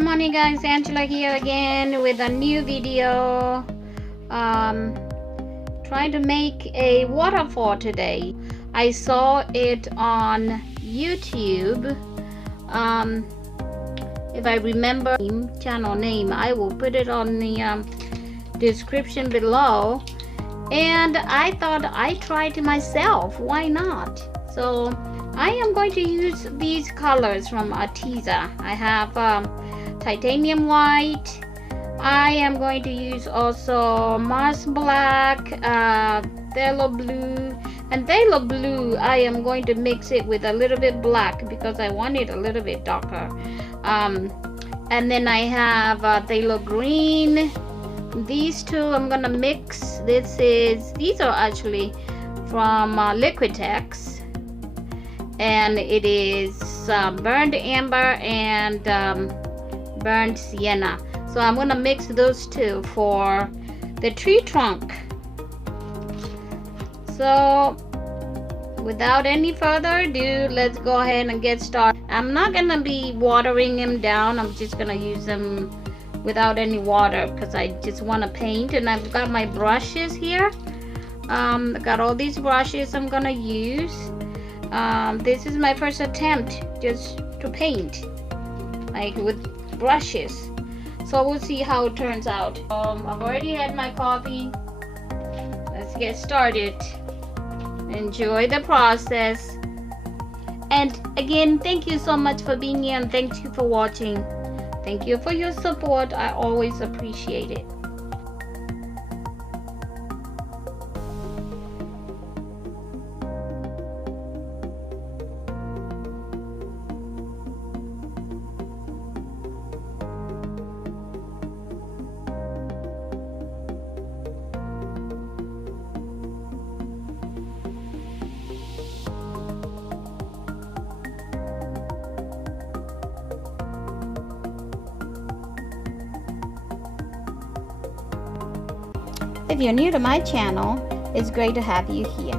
Good morning guys, Angela here again with a new video. Trying to make a waterfall today. I saw it on YouTube. If I remember channel name, I will put it on the description below. And I thought I'd try it myself. Why not? So I am going to use these colors from Artist. I have titanium white. I am going to use also Mars black, phthalo blue, and phthalo blue I am going to mix it with a little bit black because I want it a little bit darker. And then I have phthalo green. These two I'm gonna mix. These are actually from Liquites, and it is burnt amber and burnt sienna. So I'm gonna mix those two for the tree trunk. So without any further ado, let's go ahead and get started. I'm not gonna be watering them down. I'm just gonna use them without any water because I just want to paint. And I've got my brushes here. I got all these brushes I'm gonna use. This is my first attempt just to paint like with brushes, so we'll see how it turns out. I've already had my coffee. Let's get started. Enjoy the process. And again, thank you so much for being here, and thank you for watching. Thank you for your support. I always appreciate it. If you're new to my channel, it's great to have you here.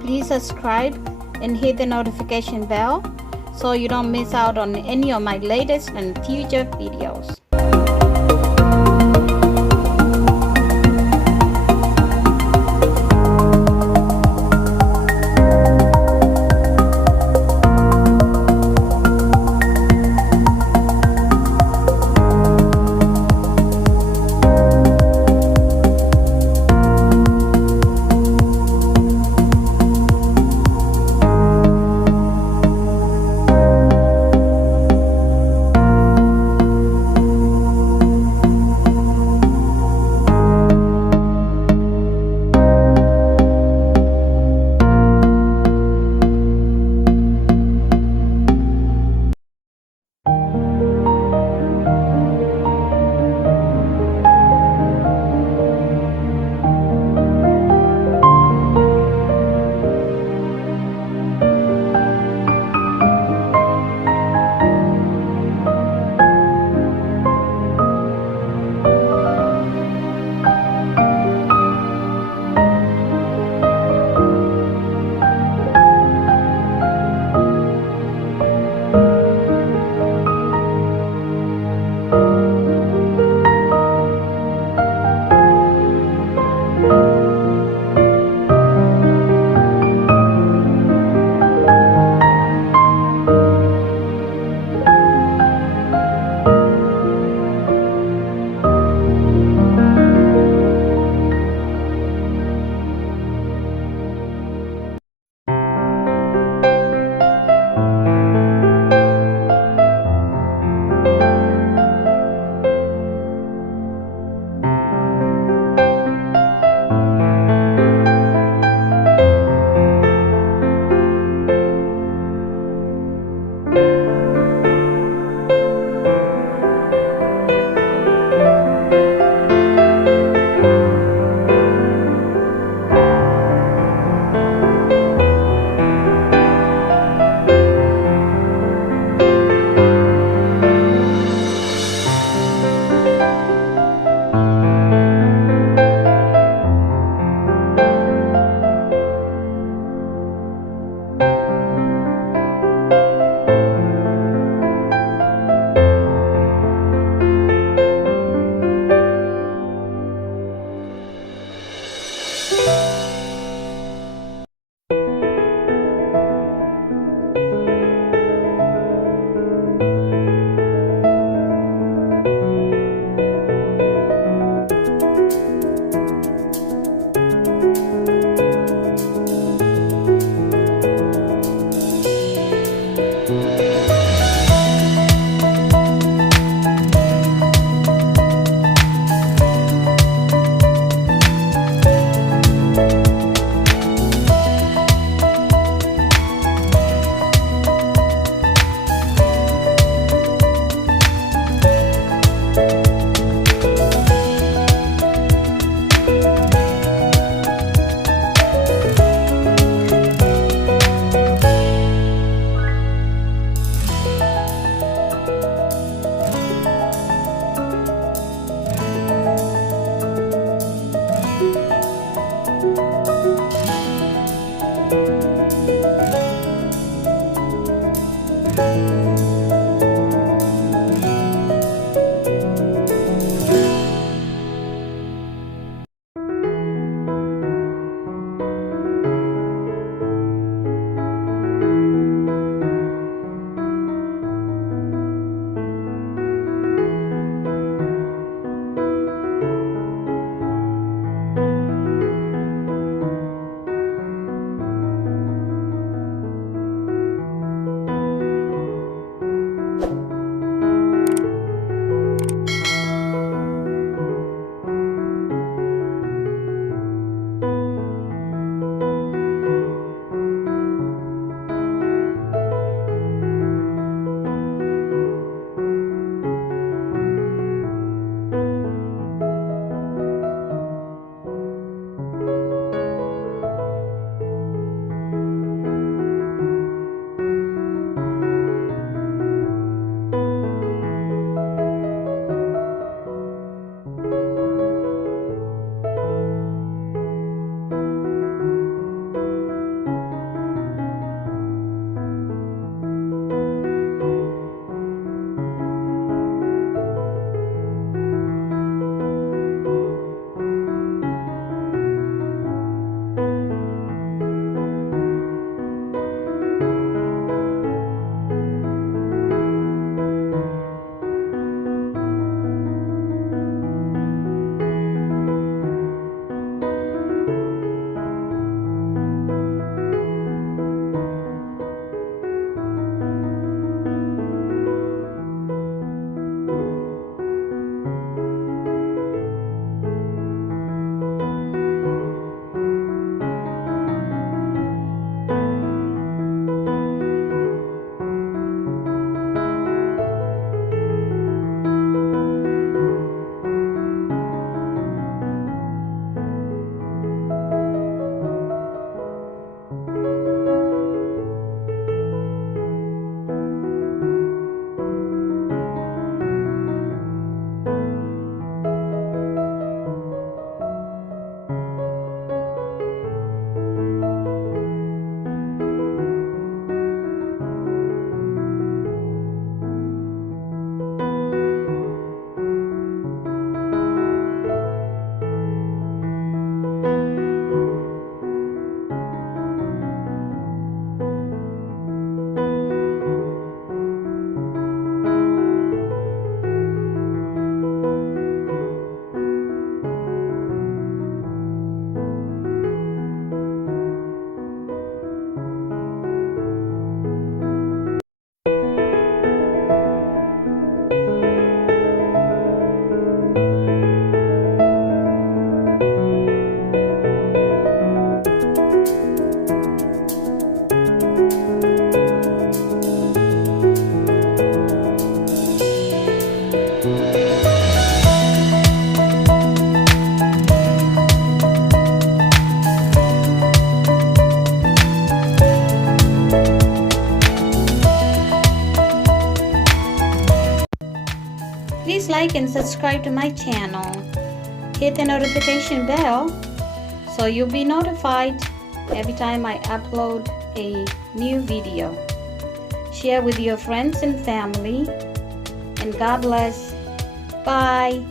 Please subscribe and hit the notification bell so you don't miss out on any of my latest and future videos. Please like and subscribe to my channel. Hit the notification bell so you'll be notified every time I upload a new video. Share with your friends and family. And God bless. Bye.